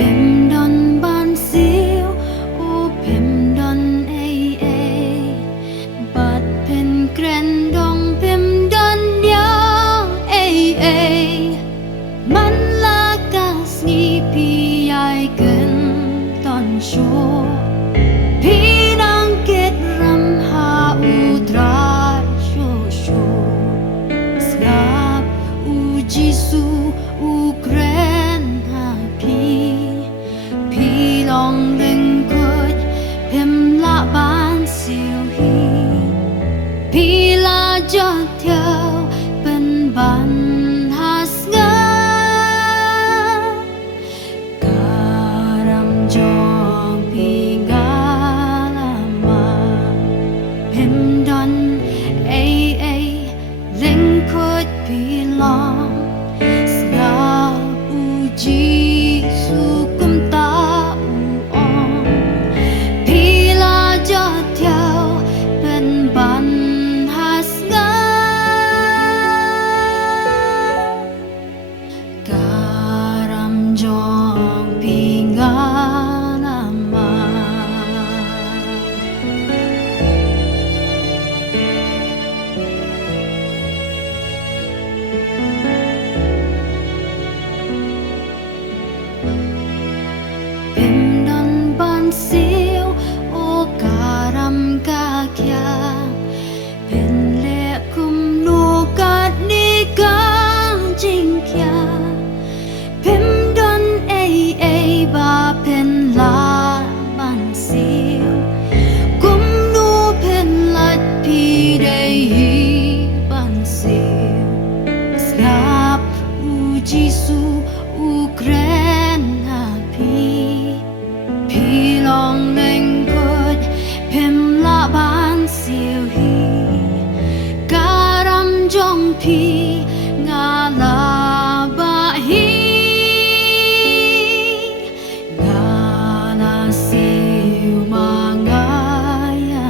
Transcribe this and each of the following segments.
Phim đón ban xíu u phim đón bát phim kren dong phim đón nhau man la ca sni pi ai gần ton show pi nang kết ram ha u tra show slap u jisu u kren ha pi long linh kut phim la ban siêu hi pi la cho theo bên ban has nga karam jong pi nga lama phim don linh kut pi long nga u ji su kum ta u on pi la cho theo bên ban has nga karam jong pi nga lama phim đón ban siêu ô karam ka kya phim lệ kum nu kat ni kang jing kya phim đón ba phim la ban siêu kum nu phim lat pi dei ban siêu slap u jisu u kren ha pi long linh kut phim la ban siêu hi karam jong pi nga la ba hi nga la siêu ma nga ya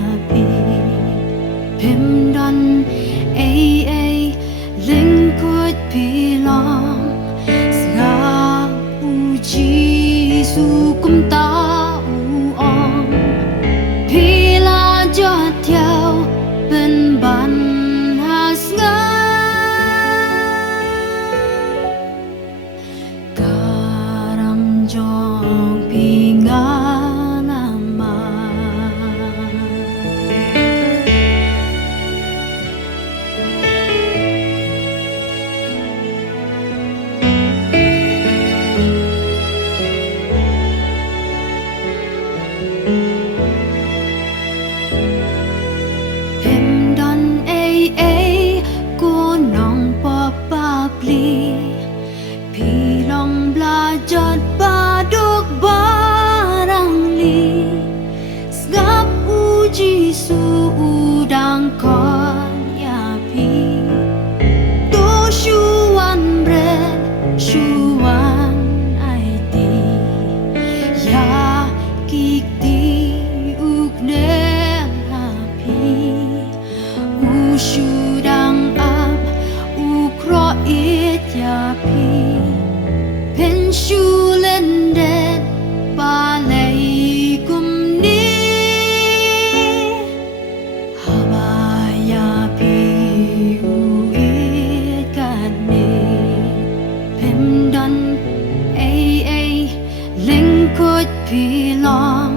phim don linh kut pi long nga u ji su kum ta u on pi la cho theo bên ban has nga karam jong pi nga lama phim đón cô nong po pa pli pi long bla jot ba dok barang li sgap u jisu u dang kon ya pi to shuan bread shuan id ya kik ti uk ne happy u shu dang up u kro it ya pi pen shu len det ba lei kum ni ha ba ya pi u it kan ni pen don linh kut pi long